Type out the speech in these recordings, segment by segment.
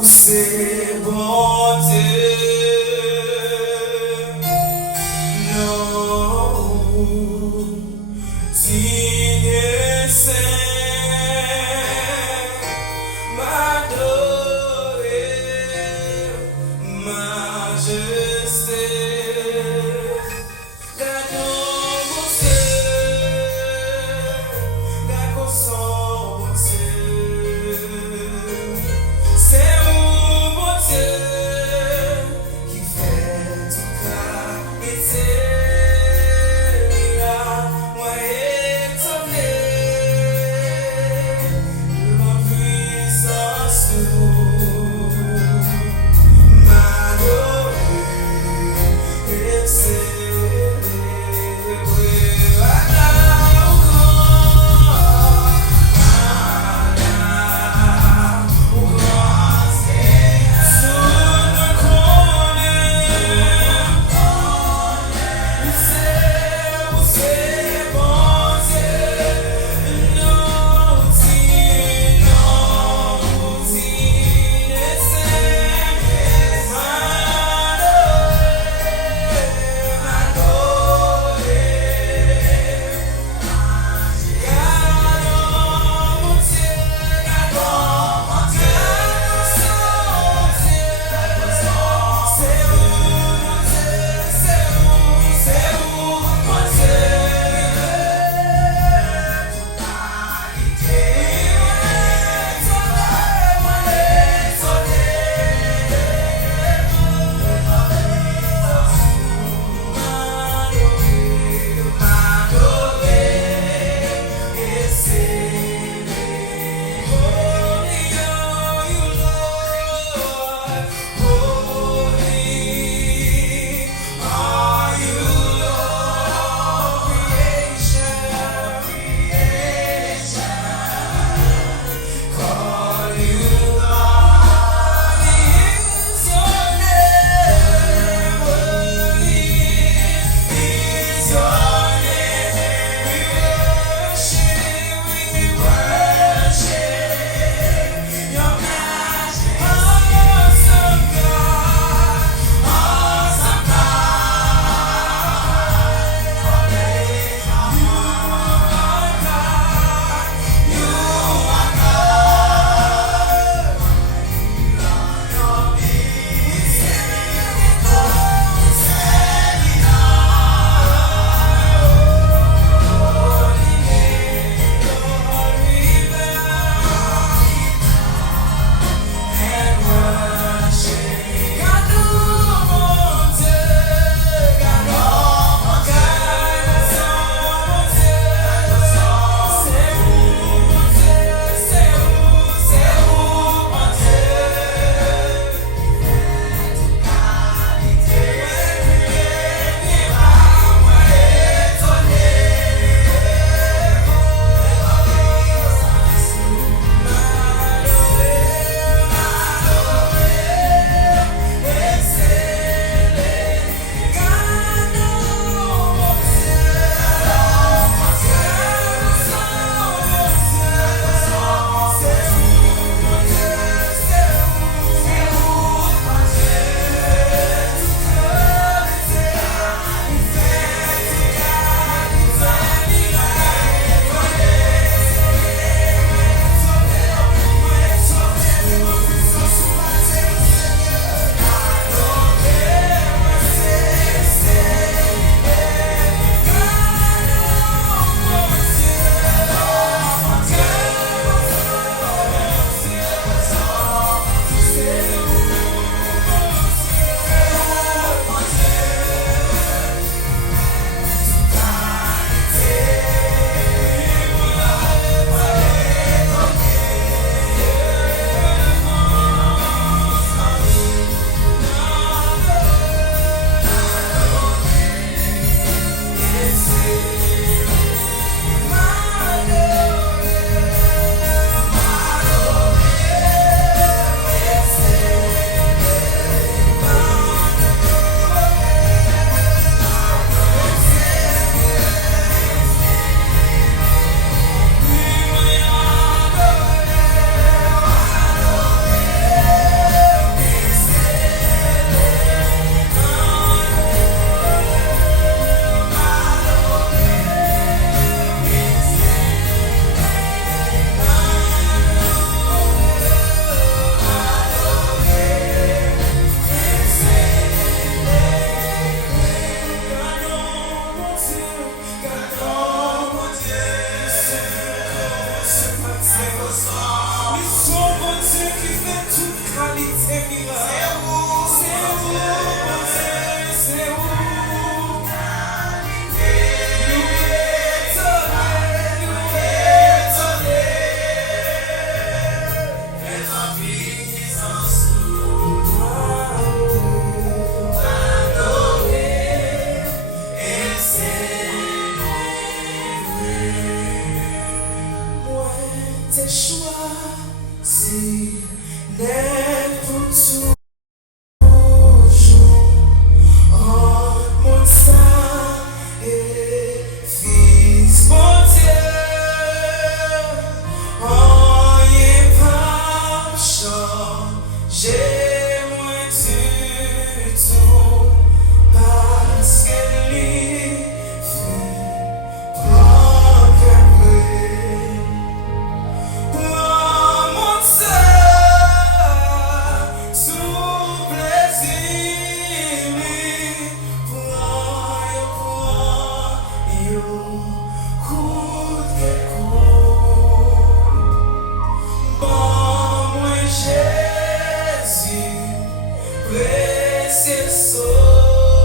Ou c'est bon Dieu, non, digne Saint, m'adorer, majesté, gardons mon Dieu, gardons son Dieu, c'est où mon Dieu. j'ai moins du tout parce qu'elle y fait pas qu'après. Prends mon sang, sous plaisir, prends yo, coup de coup. Bon, moi Jésus, précieux sauveur,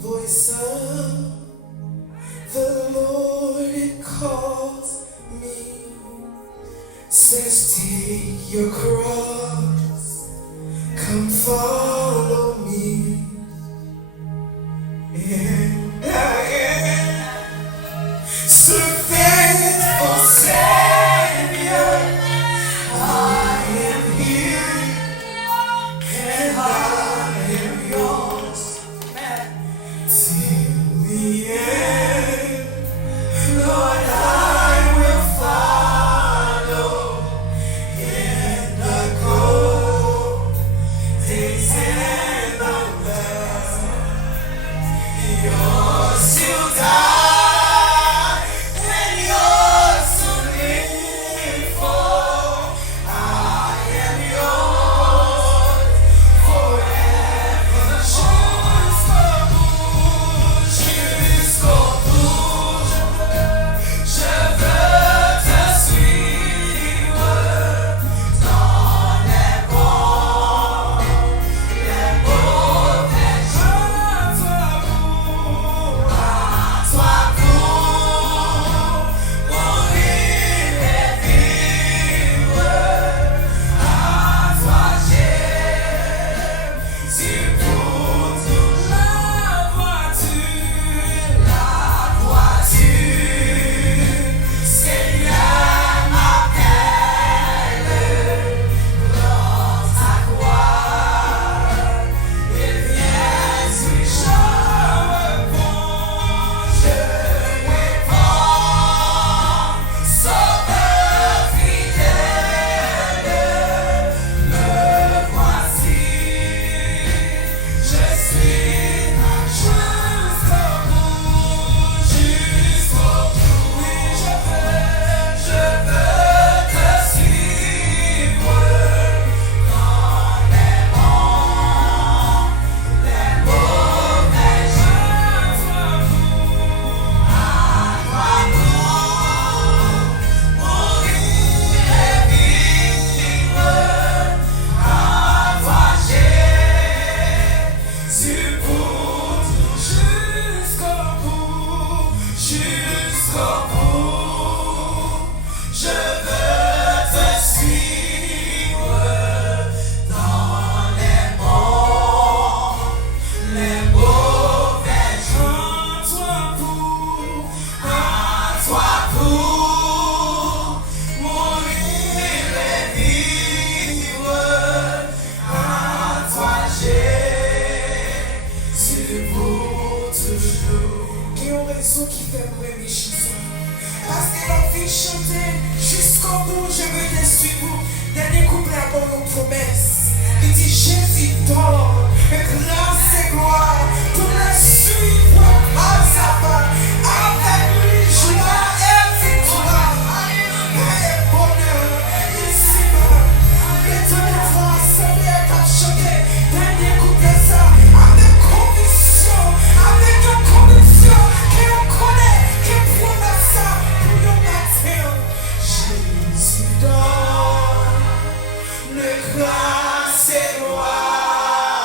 Voice of the Lord, it calls me, says take your cross, come follow me, and I am so thankful, Savior, I am here, and I am yours till the end. Lord, I will follow in the cold days and the bad. Yours to die and yours to live for. I am yours forever. Jusqu'au bout, je veux te suivre dans les bons, les mauvais jours. À toi pour mourir et vivre. À toi Jésus pour tout. La vois-tu, Seigneur m'appelle dans ta gloire. Et viens, suis-je réponds, Sauveur fidèle, me voici. Je suis jusqu'au bout, oui, je veux te suivre dans les bons, les mauvais jours. À toi pour mourir et vivre. À toi Jésus pour tout. Jusqu'au bout, jusqu'au bout. Je veux te suivre dans les bons, les mauvais jours. À toi pour mourir et vivre. À toi Jésus pour toujours. Qui ont raison qui fait vrai mes chansons. Parce que l'envie chanter jusqu'au bout, je veux te suivre. Dernier couplet avant nos promesses. Il dit Jésus dort, grâce et gloire, pour le suivre à sa part. Avec lui, joie et victoire. Et bonheur, ici-bas. L'éternel va s'aimer comme chanter. Dernier couplet ça, avec conviction, qu'on connaît, qu'on promet ça pour le matin. Jésus donne le grâce et gloire.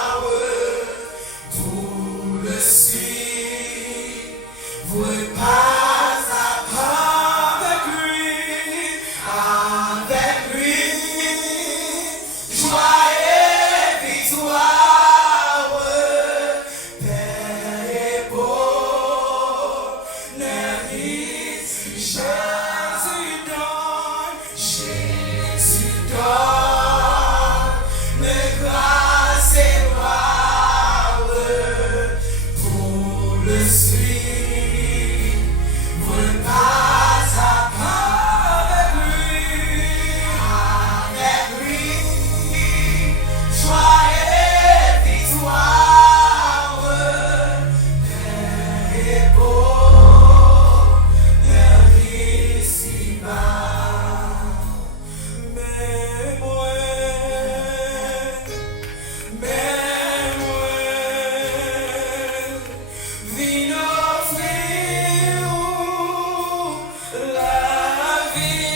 vie.